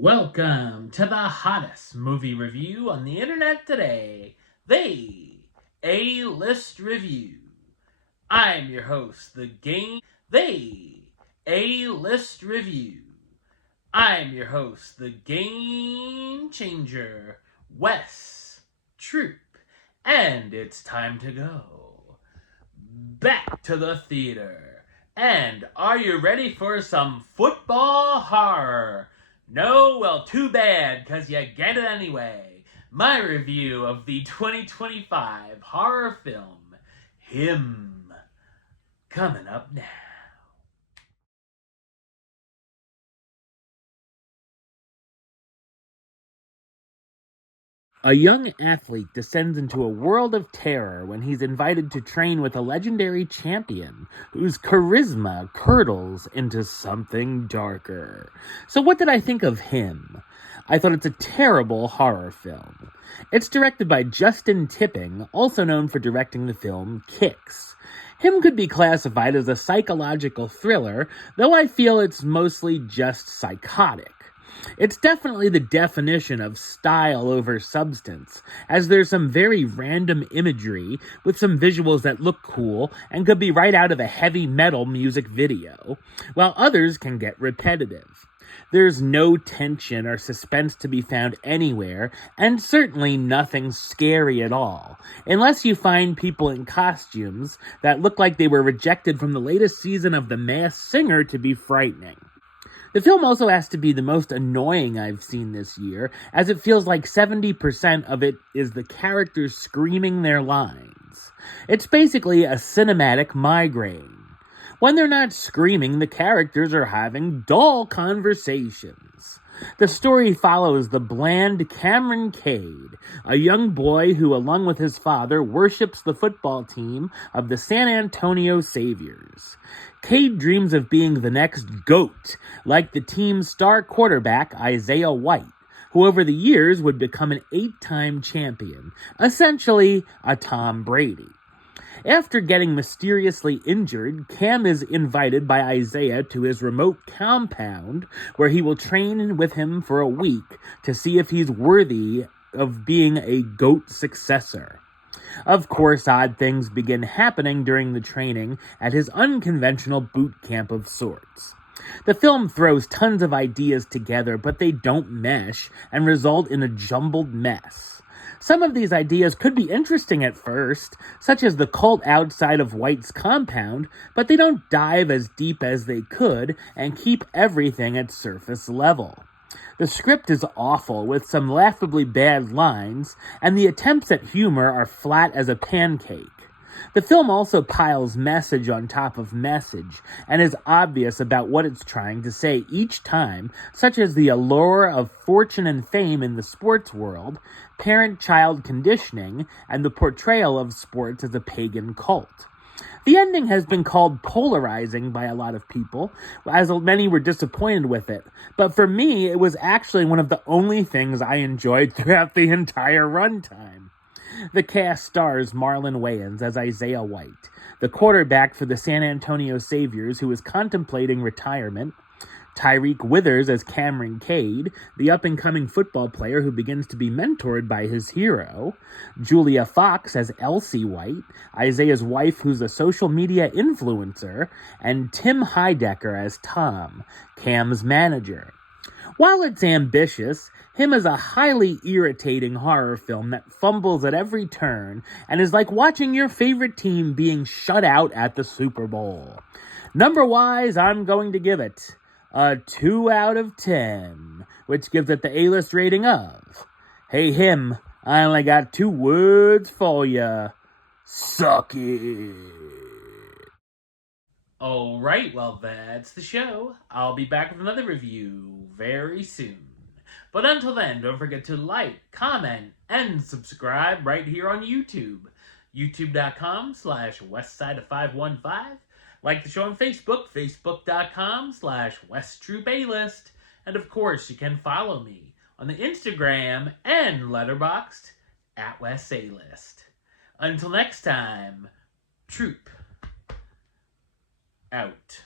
Welcome to the hottest movie review on the internet today, the A-List Review. I'm your host, the A-List Review. I'm your host, the game changer, Wes Troop, and it's time to go back to the theater. And are you ready for some football horror? No? Well, too bad, because you get it anyway. My review of the 2025 horror film, Him, coming up now. A young athlete descends into a world of terror when he's invited to train with a legendary champion whose charisma curdles into something darker. So, what did I think of Him? I thought it's a terrible horror film. It's directed by Justin Tipping, also known for directing the film Kicks. Him could be classified as a psychological thriller, though I feel it's mostly just psychotic. It's definitely the definition of style over substance, as there's some very random imagery with some visuals that look cool and could be right out of a heavy metal music video, while others can get repetitive. There's no tension or suspense to be found anywhere, and certainly nothing scary at all, unless you find people in costumes that look like they were rejected from the latest season of The Masked Singer to be frightening. The film also has to be the most annoying I've seen this year, as it feels like 70% of it is the characters screaming their lines. It's basically a cinematic migraine. When they're not screaming, the characters are having dull conversations. The story follows the bland Cameron Cade, a young boy who, along with his father, worships the football team of the San Antonio Saviors. Cade dreams of being the next GOAT, like the team's star quarterback, Isaiah White, who over the years would become an 8-time champion, essentially a Tom Brady. After getting mysteriously injured, Cam is invited by Isaiah to his remote compound, where he will train with him for a week to see if he's worthy of being a GOAT successor. Of course, odd things begin happening during the training at his unconventional boot camp of sorts. The film throws tons of ideas together, but they don't mesh and result in a jumbled mess. Some of these ideas could be interesting at first, such as the cult outside of White's compound, but they don't dive as deep as they could and keep everything at surface level. The script is awful, with some laughably bad lines, and the attempts at humor are flat as a pancake. The film also piles message on top of message, and is obvious about what it's trying to say each time, such as the allure of fortune and fame in the sports world, parent-child conditioning, and the portrayal of sports as a pagan cult. The ending has been called polarizing by a lot of people, as many were disappointed with it, but for me, it was actually one of the only things I enjoyed throughout the entire runtime. The cast stars Marlon Wayans as Isaiah White, the quarterback for the San Antonio Saviors who is contemplating retirement, Tyreek Withers as Cameron Cade, the up-and-coming football player who begins to be mentored by his hero, Julia Fox as Elsie White, Isaiah's wife who's a social media influencer, and Tim Heidecker as Tom, Cam's manager. While it's ambitious, Him is a highly irritating horror film that fumbles at every turn and is like watching your favorite team being shut out at the Super Bowl. Number-wise, I'm going to give it a 2 out of 10, which gives it the A-list rating of, hey Him, I only got 2 words for ya. Suck it. Alright, well that's the show. I'll be back with another review very soon. But until then, don't forget to like, comment, and subscribe right here on YouTube. YouTube.com/Westside515. Like the show on Facebook, Facebook.com/WestTroopAlist. And of course, you can follow me on the Instagram and Letterboxd at WestAlist. Until next time, Troop out.